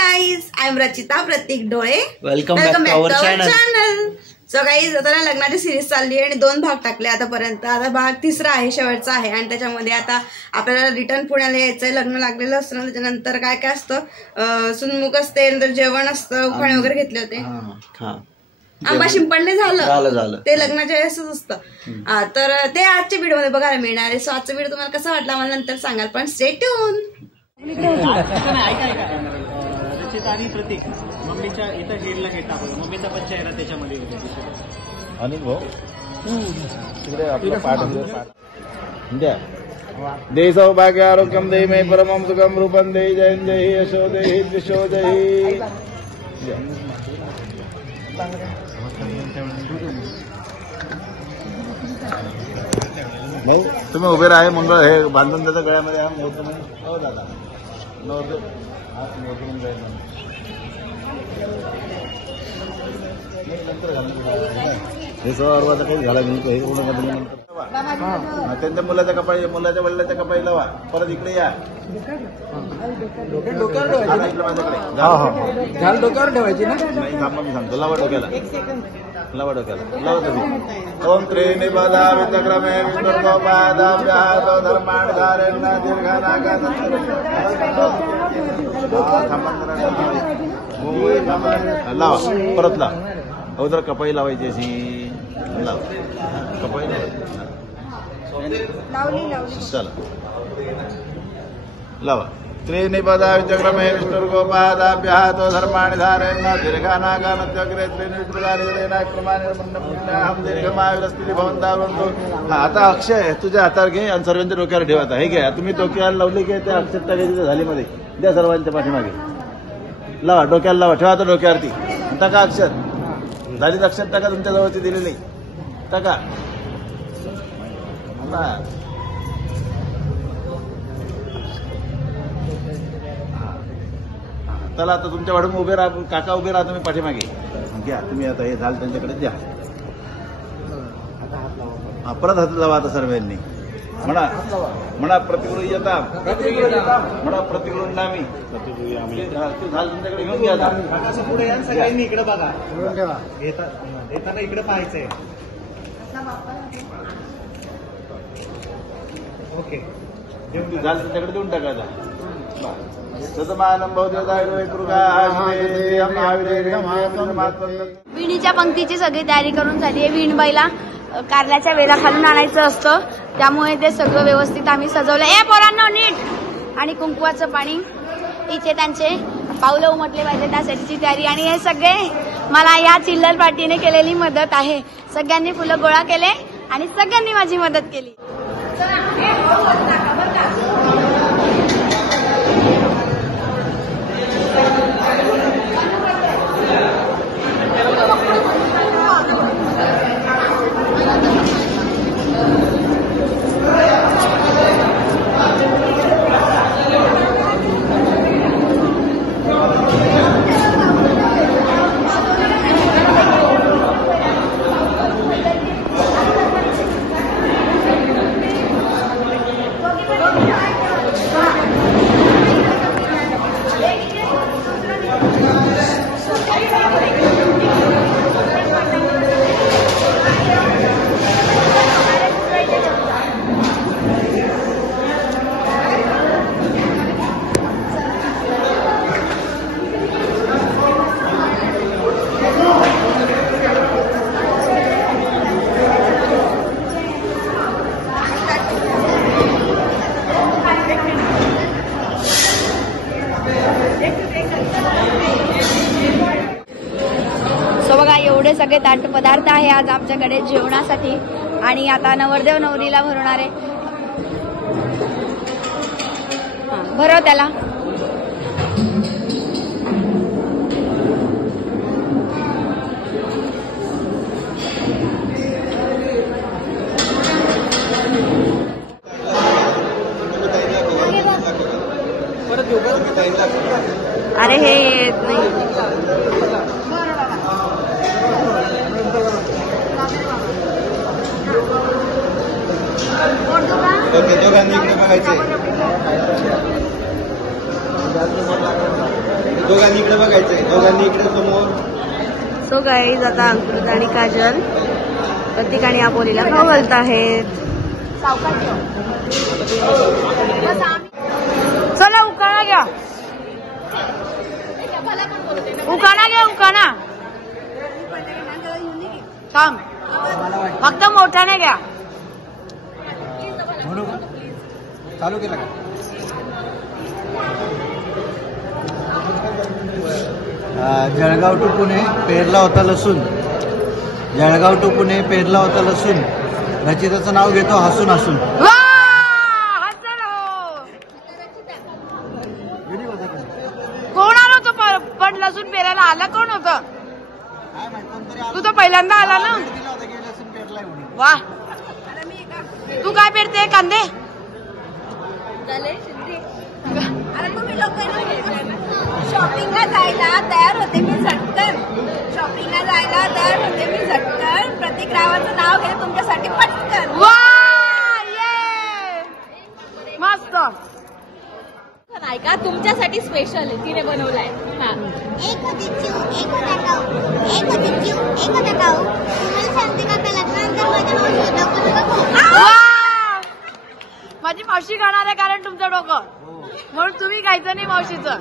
Guys, I am Rachita Pratik Dole. Welcome back to our channel. So guys, आता ना लग्नाची series चालली आहे आणि 2 भाग टाकले आतापर्यंत. आता भाग 3रा आहे, शेवटचा आहे. आणि त्याच्यामध्ये आता आपल्याला रिटर्न पुण्याला यायचंय. लग्न लागलेलं असतं ना, त्याच्यानंतर काय काय असतं, सुनमुख असते, नंतर जेवण असतं, उखाणे वगैरे घेतले होते. आंबा शिंपडणे झालं ते लग्नाच्या वेळेसच असतं. तर ते आजच्या व्हिडिओ मध्ये बघायला मिळणार आहे. सो आजचा व्हिडिओ तुम्हाला कसा वाटला मला नंतर सांगाल, पण स्टे ट्यून. रचिता आणि प्रतीक मम्मीच्या इथं हेडला हे टाकलं, मम्मीचा पण चेहरा त्याच्यामध्ये अनिल भाऊ तिकडे आपलं पाठ द्या. दे सौभाग्य आरोग्यम दे मे परमं सुखम रूपं दे जयं जय यशो दे दिशो दे. नाही तुम्ही उभे राहा. मंगळ हे बांधून त्याच्या गळ्यामध्ये हो दादा नव्हते हे सर्वांचा काही झाला नाही. हे पूर्ण नंतर त्यांच्या मुलाच्या वडिलाच्या कपाळी लावा. परत इकडे या. डोक्यावर ठेवायची ना. नाही थांबा, मी सांगतो. लावा डोक्याला, लावा तुम्ही. ओम त्रीणि पदा विचक्रमे विष्णुर्गोपादाभ्यातो धर्माणधारेण दीर्घानागा. लावा, परत लावा. हो जर कपाई लावायची अशी लावा. कपाई चला लावा. त्रीणि पदा विचक्रमे विष्णुर्गोपादाभ्यातो धर्माणधारेण दीर्घानागानत्यग्रे त्रीणिष्टकानिलेनाक्रमानिर्मण्डपुण्याहं दीर्घमायुरस्थिति भवन्तावन्तु. आता अक्षय तुझ्या हातावर घे आणि सर्वांच्या डोक्यावर ठेवा. हे घ्या, तुम्ही डोक्याला लावली की त्या अक्षर टाकायची झालीमध्ये द्या. सर्वांच्या पाठीमागे लावा, डोक्याला लावा. ठेवा तर डोक्यावरती टाका. अक्षर झालीच. अक्षर टाका, तुमच्या जवळची दिलेली टाका. चला आता तुमच्या वाढून उभे राहा. काका उभे राहा, तुम्ही पाठीमागे घ्या. तुम्ही आता हे झालं त्यांच्याकडे द्या. परत हात लावा आता सर्वांनी. म्हणा प्रतिगृही येता, म्हणा प्रतिगृही नामी. झालं तुमच्याकडे घेऊन घ्या. पुढे या सगळ्यांनी. इकडे बघा, येताना इकडे पाहायचंय. ओके, झालं तुमच्याकडे देऊन टाकायचा. विणीच्या पंक्तीची सगळी तयारी करून झाली आहे. विणबाईला कारल्याच्या वेला खालून आणायचं असतं, त्यामुळे ते सगळं व्यवस्थित आम्ही सजवलं. पोरांनो नीट. आणि कुंकवाचं पाणी इथे त्यांचे पावलं उमटले पाहिजे त्यासाठीची तयारी. आणि हे सगळे मला या चिल्लर पार्टीने केलेली मदत आहे. सगळ्यांनी फुलं गोळा केले आणि सगळ्यांनी माझी मदत केली. एवढे सगळे ताट पदार्थ आहे आज आमच्याकडे जेवणासाठी. आणि आता नवरदेव नवरीला भरवणारे. भरव त्याला. अरे हे येत नाही. दोघांनी इकडे बघायचे. दोघांनी इकडे बघायचंय, दोघांनी इकडे समोर. सो गाईज आता अंकुर आणि काजल प्रत्येक आणि आपोलीला खाऊ घालत आहेत. चला उखाणा घ्या, उखाणा घ्या, उखाणा थांब, फक्त मोठ्याने घ्या. चालू केला का? जळगाव टू पुणे पेरला होता लसूण. जळगाव टू पुणे पेरला होता लसूण. रचिताचं नाव घेतो हसून हसून. कोण आलं होतं पण लसूण पेरायला? आला कोण होतं? तू तर पहिल्यांदा आला ना. वा, तू काय पेरते? कांदे? शॉपिंगला जायला तयार होते मी झटकन. शॉपिंगला जायला तयार होते मी झटकन. प्रत्येक रावाचं नाव घेते तुमच्यासाठी पटकन. वा, ये मस्त. ऐका, तुमच्यासाठी स्पेशल आहे, तिने बनवलाय. एक होती चिव, एक होता काऊ, एक होती चिव, एक होता काऊ. तुम्हाला सांगते का त्या लग्नानंतर माझ्या मावशीचं डोकं नका खाऊ. माझी मावशी खाणार आहे कारण तुमचं डोकं, म्हणून तुम्ही खायचं नाही मावशीचं.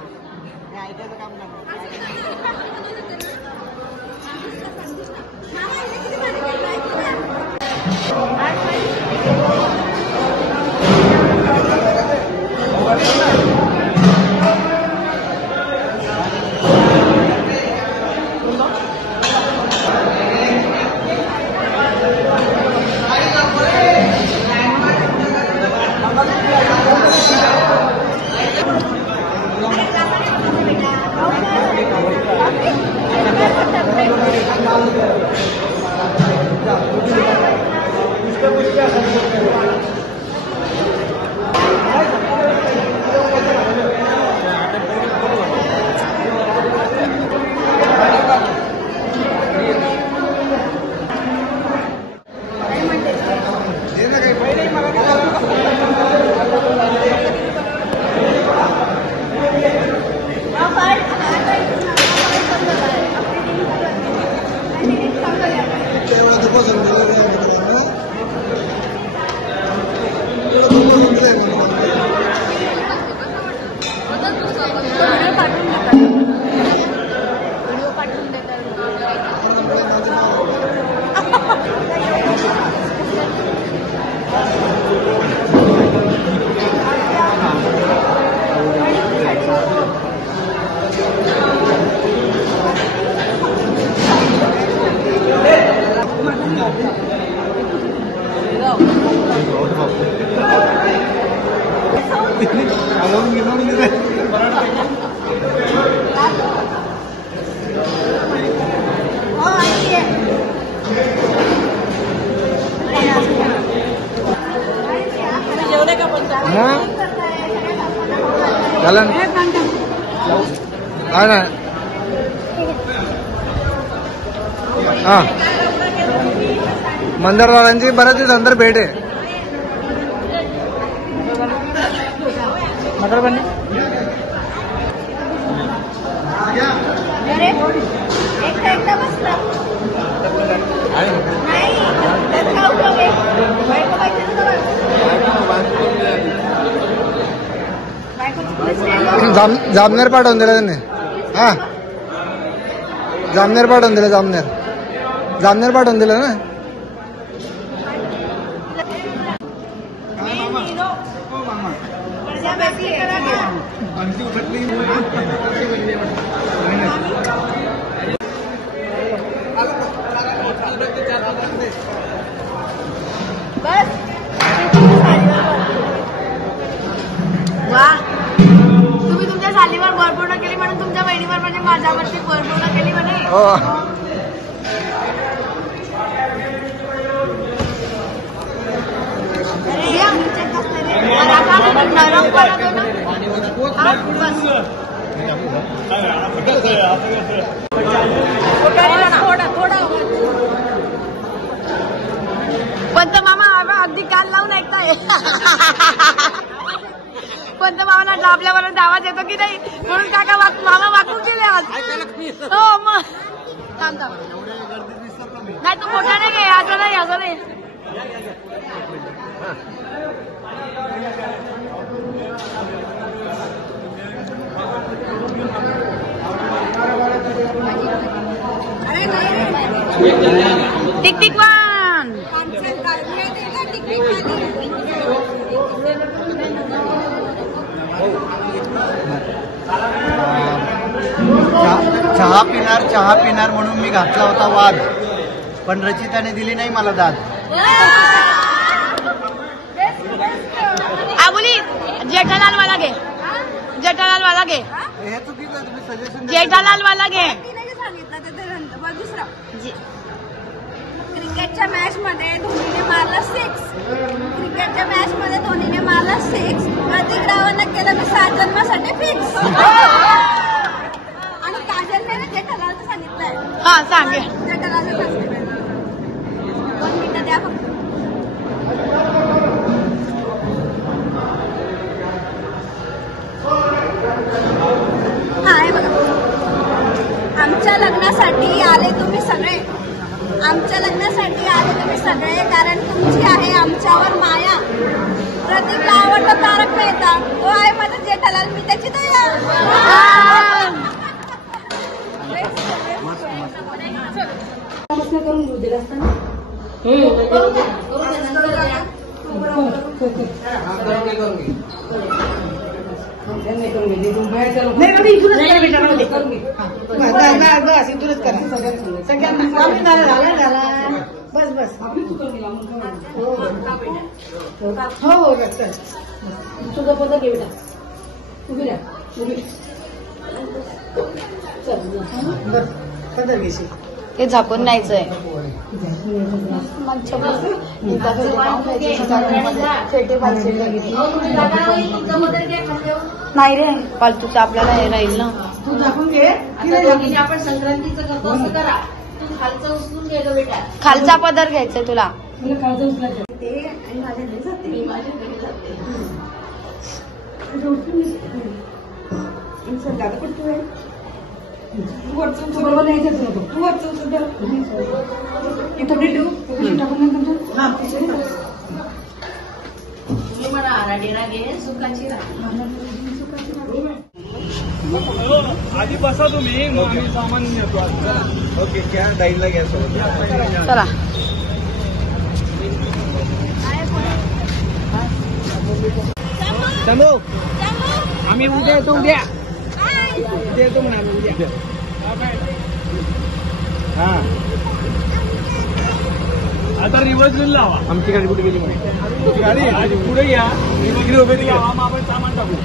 हा, मंदारदारांची बऱ्याच दिवसानंतर भेट आहे. जामनेर पाठवून दिलं त्यांनी. हा, जामनेर पाठवून दिलं. जामनेर पाठवून दिलं ना. वा, तुम्ही तुमच्या सालीवर भरपूर्ण केली म्हणून तुमच्या बहिणीवर म्हणजे माझ्यावरती भरपूर्ण केली म्हणे. पण तर मामा अगदी कान लावून ऐकताय. बंद मामाला आपल्यापर्यंत आवाज येतो की नाही म्हणून काका मामा वाकून गेले आज. हो मग थांब नाही तू मोठा नाही घे असं नाही असं नाही. टिक टिक वन चहा पिणार म्हणून मी घातला होता वाद, पण रचिताने दिली नाही मला दाद. आबुली जेठालाल वाला घे, जेठालाल वाला घे, हे चुकीचं तुम्ही सजेशन जेठालाल वाला घे. क्रिकेटच्या मॅच मध्ये धोनीने मारला 6. क्रिकेटच्या मॅच मध्ये धोनीने मारला 6. प्रतीक रावणनं केलं मी 7 जन्मासाठी फिक्स. आणि काजलने ना जेठालालचं सांगितलंय. हा सांग जेठालालचं सांगितलंय. 2 मिनिटं द्या फक्त. हा आहे बघा. आमच्या लग्नासाठी आले तुम्ही सगळे, आमच्या लग्नासाठी आले तुम्ही सगळे, कारण तुमची आहे आमच्यावर माया. प्रतीकला आवडतं तारक मेहता, तो आहे माझा जेठालाल, मी त्याची दया. बस बस हो तुझं पद घेऊ उभी पदर घेशील ते झाकून न्यायचंय. नाही रे फालतूचं आपल्याला हे राहील ना. तू झाकून घे. आपण संक्रांतीचं करतो असं करा, तू खालचं उचलून घे ग बेटा. खालचा पदर घ्यायचा तुला. बरोबर न्यायचंच नको तू वरचं सुद्धा थोडी ठेवू टाकून म्हणा आराडेरा घे सुखाची आधी बसा तुम्ही, मग आम्ही सामान नेतो. ओके घ्या डाईला घ्या चला शंभू आम्ही उद्या येतो. उद्या येतो म्हणा आम्ही उद्या. हा आता रिव्हर्स लावा. आमची गाडी कुठे गेली म्हणे. गाडी आज पुढे या, मग आपण सामान टाकू.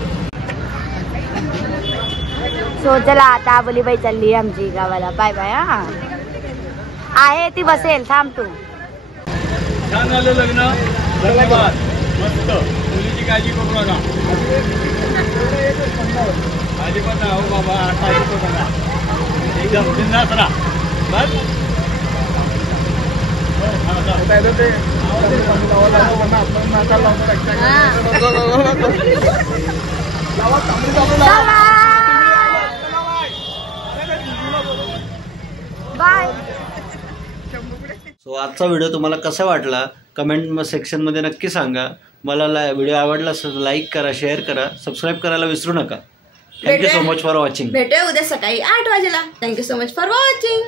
सो चला आता आबोलीबाई चालली आमची गावाला. Bye bye. हा आहे ती बसेल थांब तू. छान झालं लग्न, धन्यवाद. मस्त. मुलीची काळजी करू नका. माझी पण हो बाबा, आता येतो बघा एकदम बिंदास राहा. बस बाय. सो आजचा व्हिडिओ तुम्हाला कसा वाटला कमेंट सेक्शनमध्ये नक्की सांगा. मला व्हिडिओ आवडला असेल तर लाईक करा, शेअर करा, सबस्क्राईब करायला विसरू नका. Thank you so much for watching. भेटूया उद्या सकाळी 8 वाजेला. Thank you so much for watching.